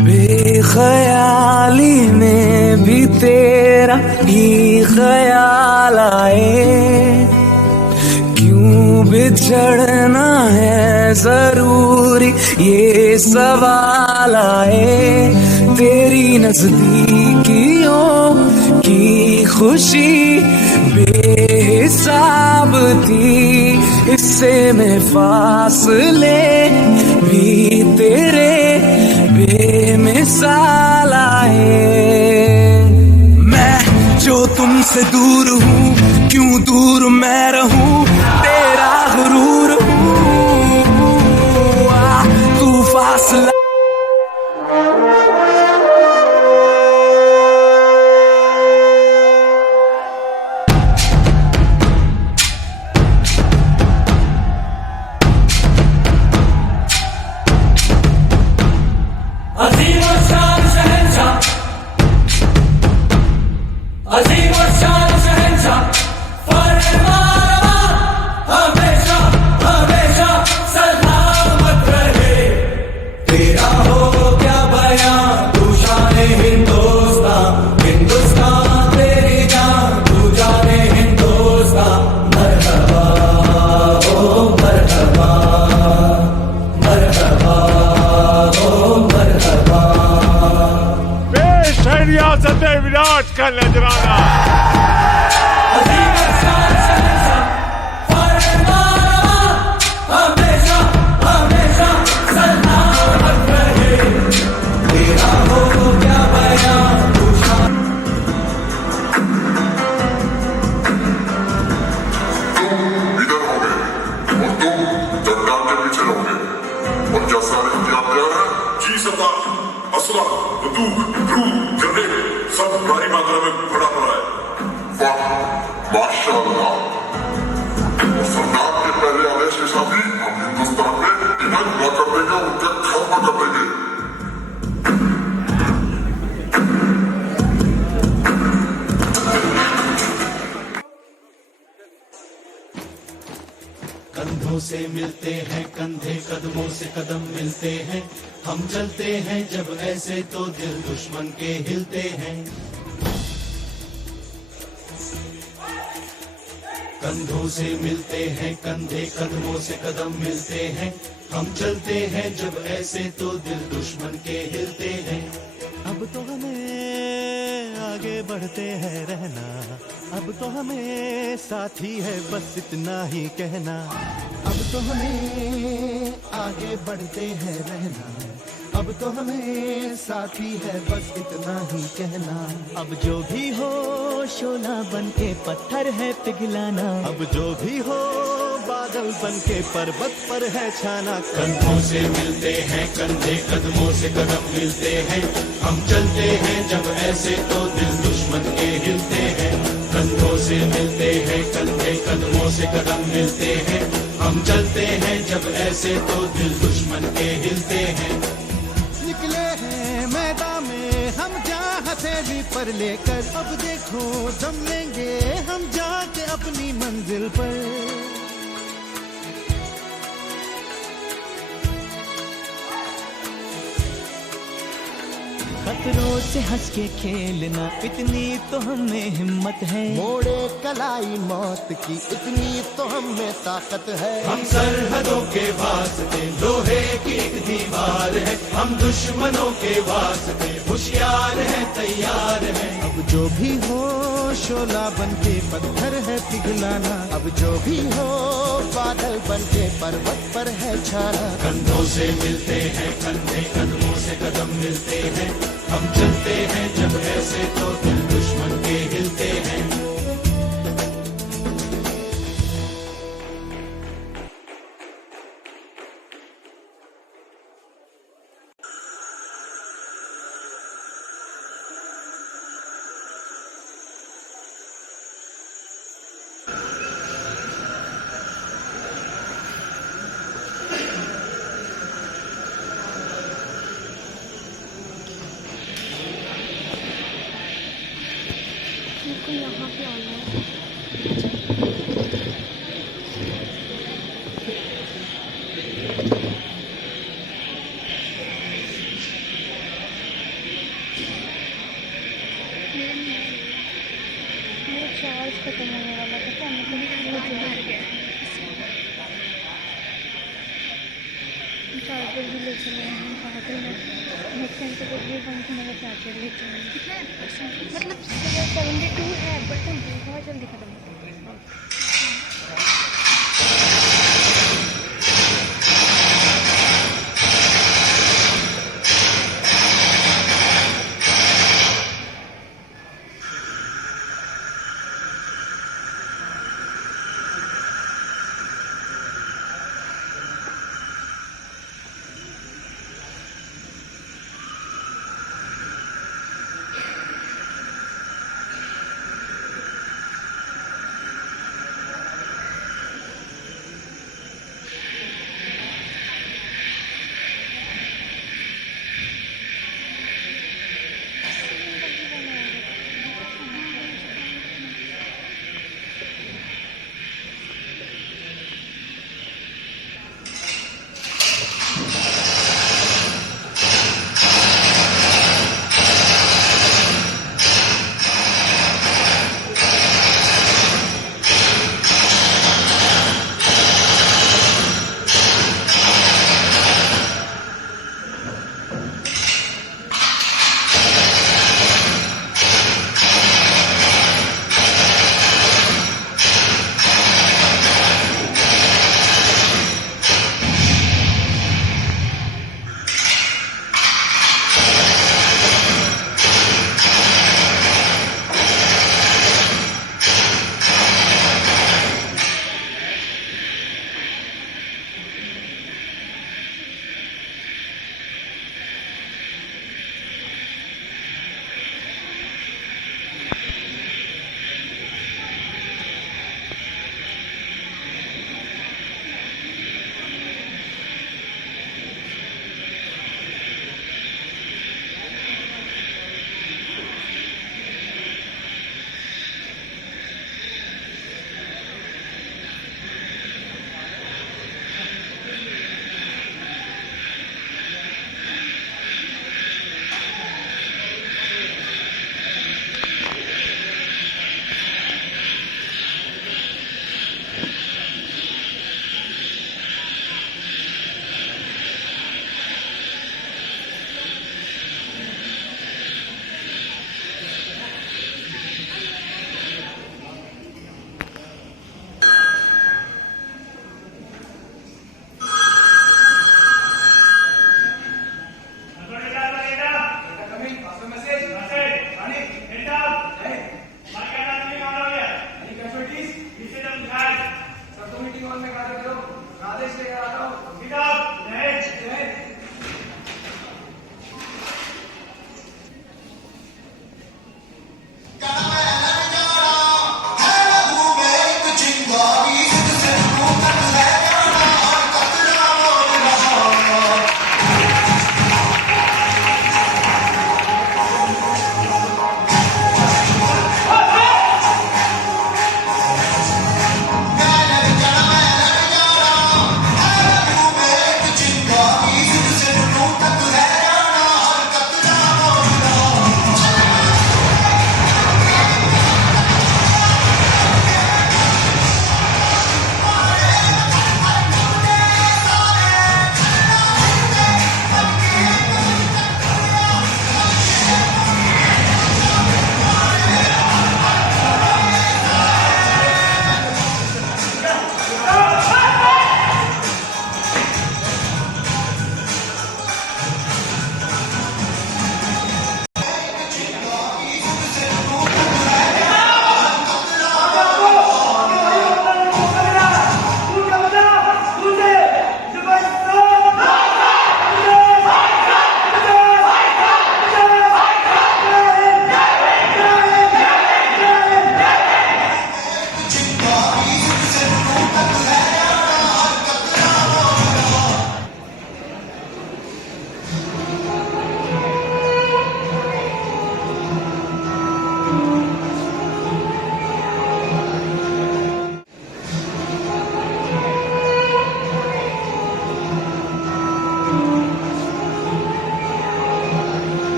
बेख्याली में भी तेरा ही ख्याल आए, क्यों बिछड़ना है जरूरी ये सवाल आए। तेरी नजदीकियों की खुशी बेहिसाब थी, इससे में फासले भी तेरे बेमिसाल आए। मैं जो तुमसे दूर हूँ, क्यों दूर मैं रहूं, तेरा गुरूर हूँ। तू फासला अजीम और शान शहंशाह, अजीम और शान शहंशाह, फरमाना हमेशा हमेशा सलामत रहे। तेरा हो क्या बयां, तू शान हिंदुस्तान, हिंदुस्तान तेरी जान, तू जाने हिंदुस्तान। मरहबा हो मरहबा, मरहबा हो मरहबा। पेश है रियासत विराट का नजराना। अजीम और शान शहंशाह, फरमाना हमेशा हमेशा सलामत रहे। तेरा हो क्या बयां, तू शान। इधर हो गए और तुम चट्टान के पीछे रहोगे। और क्या सारे हथियार तैयार हैं? जी सरदार। असला, बंदूक, ध्रुव, ग्रेनेड सब भारी मात्रा में भरा पड़ा है। वाह, माशाअल्लाह। और सरदार के पहले आदेश के साथ ही हम हिंदुस्तान में इन्हें न कर देंगे, उनके खत्म कर देंगे। कंधों से मिलते हैं कंधे, कदमों से कदम मिलते हैं। हम चलते हैं जब ऐसे तो दिल दुश्मन के हिलते हैं। कंधों से मिलते हैं कंधे, कदमों से कदम मिलते हैं। हम चलते हैं जब ऐसे तो दिल दुश्मन के हिलते हैं। अब तो हमें आगे बढ़ते हैं रहना, अब तो हमें साथी है बस इतना ही कहना। अब तो हमें आगे बढ़ते हैं रहना, अब तो हमें साथी है बस इतना ही कहना। अब जो भी हो शोला बन के पत्थर है पिघलाना, अब जो भी हो बादल बन के पर्वत पर है छाना। कंधों से मिलते हैं कंधे, कदमों से कदम मिलते हैं। हम चलते हैं जब ऐसे तो दिल दुश्मन के हिलते हैं। कंधों से मिलते हैं कंधे, कदमों से कदम मिलते हैं। हम चलते हैं जब ऐसे तो दिल दुश्मन के हिलते हैं। निकले हैं मैदान में हम जहाँ से भी पर लेकर, अब देखो दम लेंगे हम जाके अपनी मंजिल पर। खतरों से हंस के खेलना इतनी तो हमें हिम्मत है, मोड़े कलाई मौत की इतनी तो हमें ताकत है। हम सरहदों के वास्ते लोहे की एक दीवार है, हम दुश्मनों के वास्ते होशियार है तैयार है। अब जो भी हो शोला बन के पत्थर है पिघलाना, अब जो भी हो बादल बन के पर्वत पर है छाना। कंधों से मिलते हैं कंधे, कदमों से कदम मिलते हैं। हम चलते हैं जब ऐसे तो दिल दुश्मन के हिलते हैं। यहाँ पे आना है। मेरा चार्ज खत्म होने वाला था क्या, चार्जर भी ले चले हैं पागल में। नेक्स्ट टाइम तो बोलिए कि मेरा चार्जर ले चलेंगे। मतलब 72 है बट बहुत जल्दी खत्म हो गया।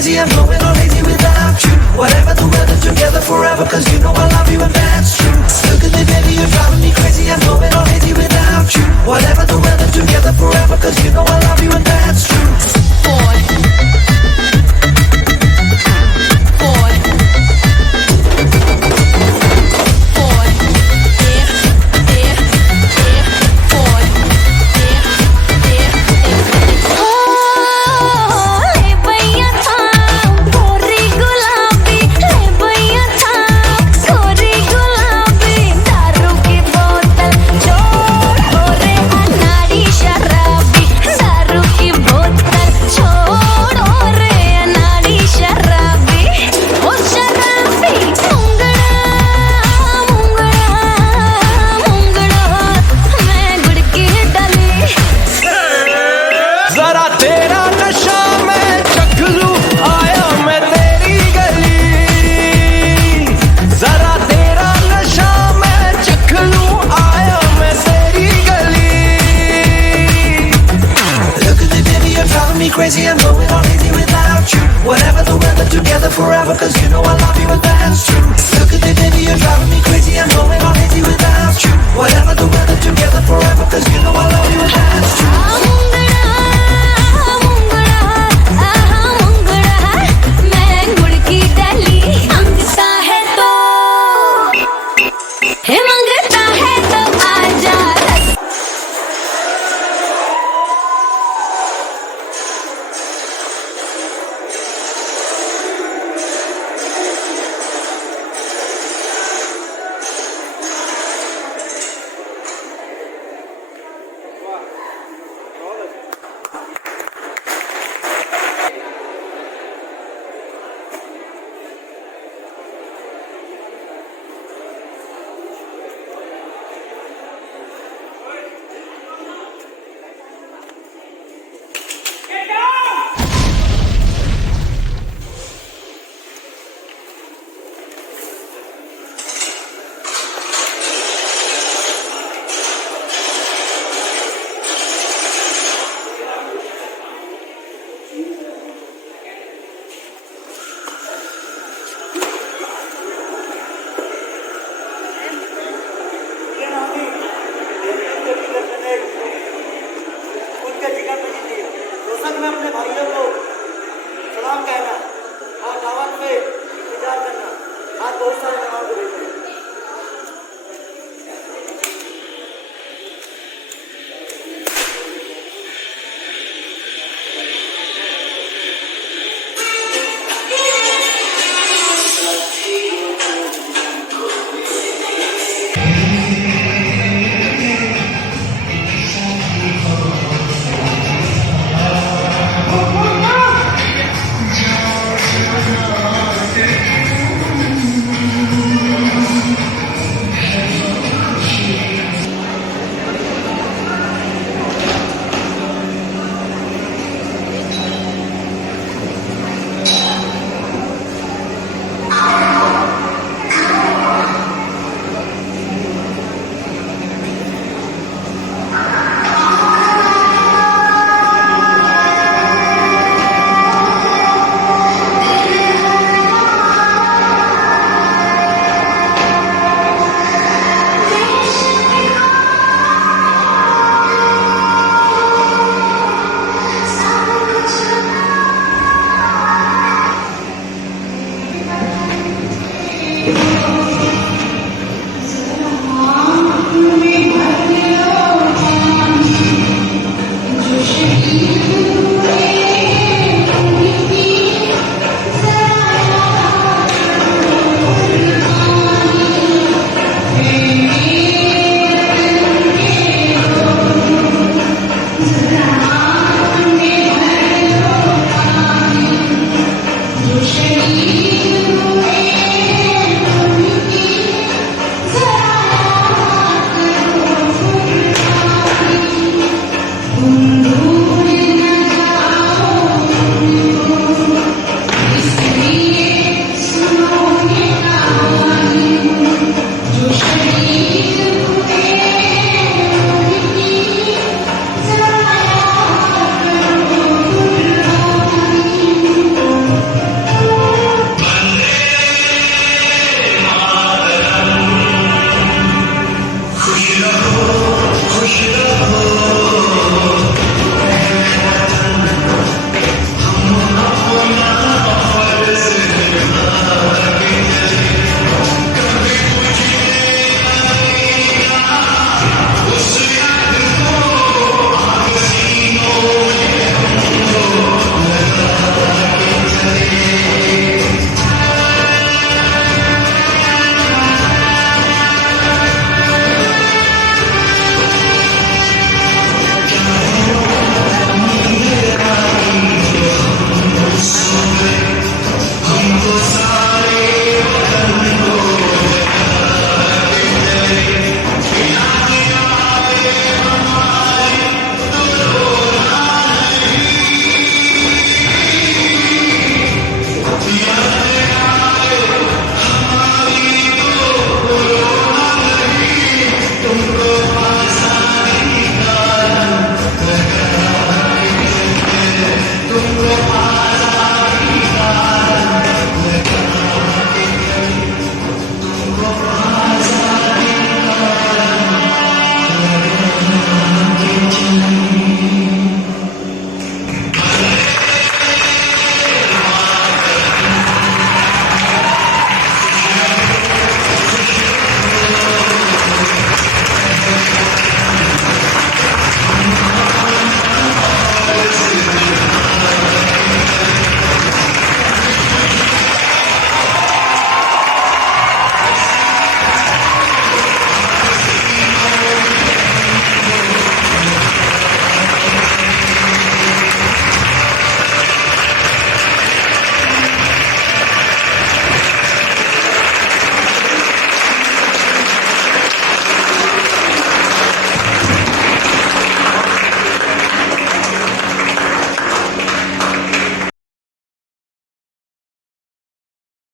crazy, I'm going on lazy without you. Whatever the weather, together forever, cause you know I love you and that's true. Look at me baby, you're driving me crazy, I'm going on lazy without you. Whatever the weather, together forever, cause you know I love you and that's true. Boy. Crazy, I'm going on lazy without you. Whatever the weather, together forever, cause you know I love you and that's true. Look at me baby, you're driving me crazy, I'm going on lazy without you. Whatever the weather, together forever, cause you know I love you and that's true. में अपने भाइयों को सलाम कहना और दावत पे इंतजार करना। आज बहुत सारे मेहमान को भेजते हैं।